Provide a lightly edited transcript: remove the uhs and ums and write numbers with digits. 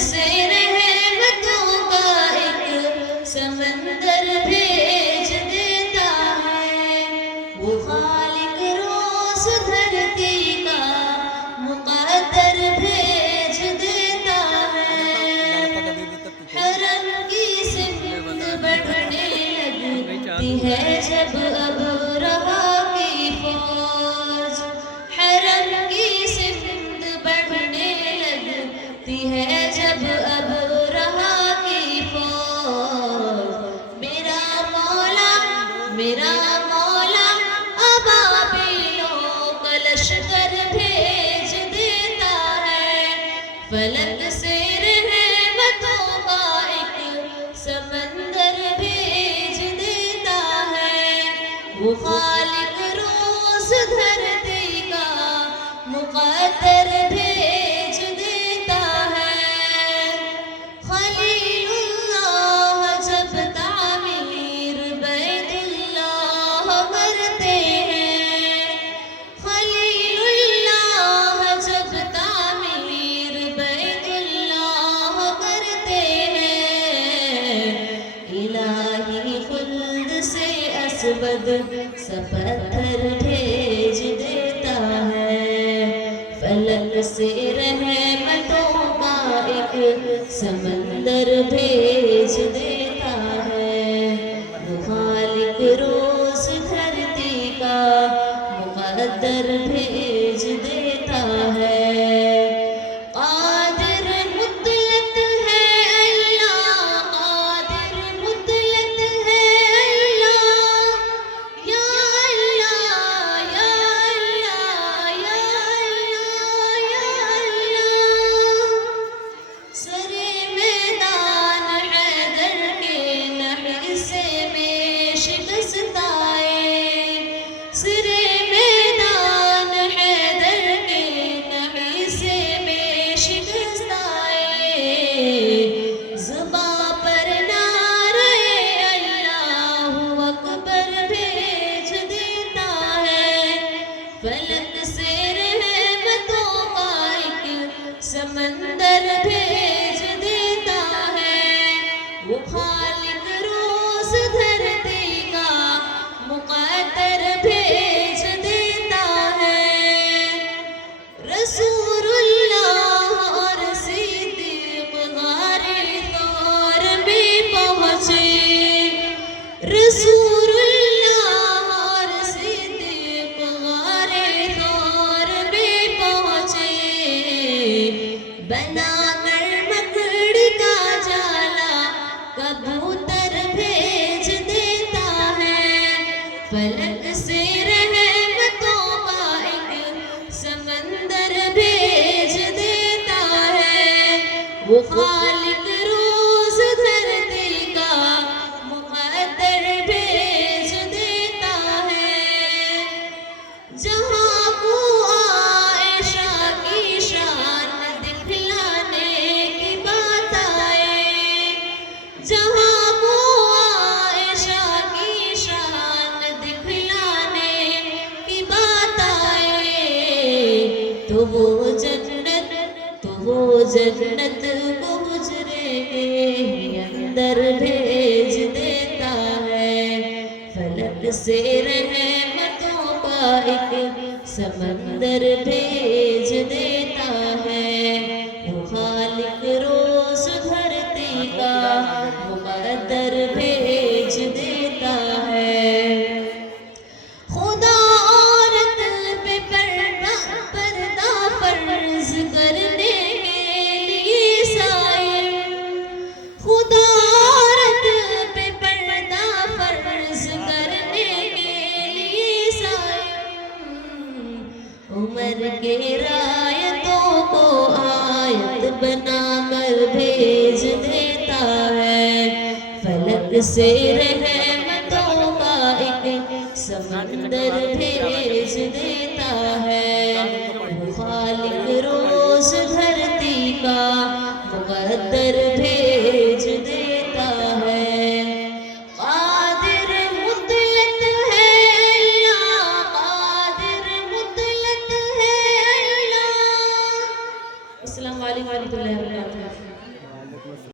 سے رحمتوں کا ایک سمندر بھیج دیتا ہے، وہ خالق روز دھرتی کا مقدر بھیج دیتا ہے۔ حرم کی سمت بڑھنے لگتی ہے جب اب رہا کی فوج، حرم کی سمت بڑھنے لگتی ہے جب اب رہا کی فوج، میرا مولا ابابیلوں کا لشکر بھیج دیتا ہے، فلک سے رحمتوں کا ایک سمندر بھیج دیتا ہے، وہ خالق روز دھرتی کا مقدر بھیج دیتا ہے۔ خلیل اللہ جب تعمیر بیت اللہ کرتے ہیں، خلیل اللہ جب تعمیر بیت اللہ کرتے ہیں، الہی خلد سے اسود سا پتھر بھیج دیتا ہے، فلک سے رحمتوں کا ایک سمندر بھیج دیتا ہے، وہ خالق روز دھرتی کا مقدر بھیج دیتا ہے۔ قادر مطلق ہے اللہ، قادر مطلق ہے اللہ، یا اللہ یا اللہ یا اللہ یا اللہ۔ سرے میدان حیدر کے نحسے میں شکست آئے، سرے میدان حیدر کے نحسے میں شکست آئے، زباں پر نعرہ اللہ اکبر بھیج دیتا ہے، فلک سے رحمتوں کا ایک سمندر بھیج دیتا ہے، وہ خالق روز دھرتی کا مقدر بھیج دیتا ہے۔ رسول اللہ اور صدیق غار ثور میں پہنچے، رسول اللہ اور صدیق غار ثور میں پہنچے، بنا کر مکڑی کا جالا کبوتر بھیج دیتا ہے، فلک سے رحمتوں کا ایک سمندر بھیج دیتا ہے، وہ خالق روز دھرتی کا مقدر بھیج دیتا ہے۔ جہاں کو عائشہ کی شان دکھلانے کی بات آئے، جہاں کو عائشہ کی شان دکھلانے کی بات آئے، تو وہ جنت کو حجرے کے اندر بھیج دیتا ہے، فلک سے رحمتوں کا ایک سمندر بھیج دیتا ہے، وہ خالق روز دھرتی کا مقدر بھیج دیتا ہے۔ خدا عورت پہ پردہ فرض کرنے کے لیے صائم، خدا عورت پہ پردہ فرض کرنے کے لیے صائم، عمر کے رایتوں کو آیت بنا کر بھیج دیتا ہے، فلک سے رحمتوں کا ایک سمندر بھیج دیتا ہے، وہ خالق روز دھرتی کا مقدر بھیج دیتا ہے۔ قادر مطلق ہے اللہ، قادر مطلق ہے اللہ۔ السلام علیکم ورحمۃ اللہ وبرکاتہ۔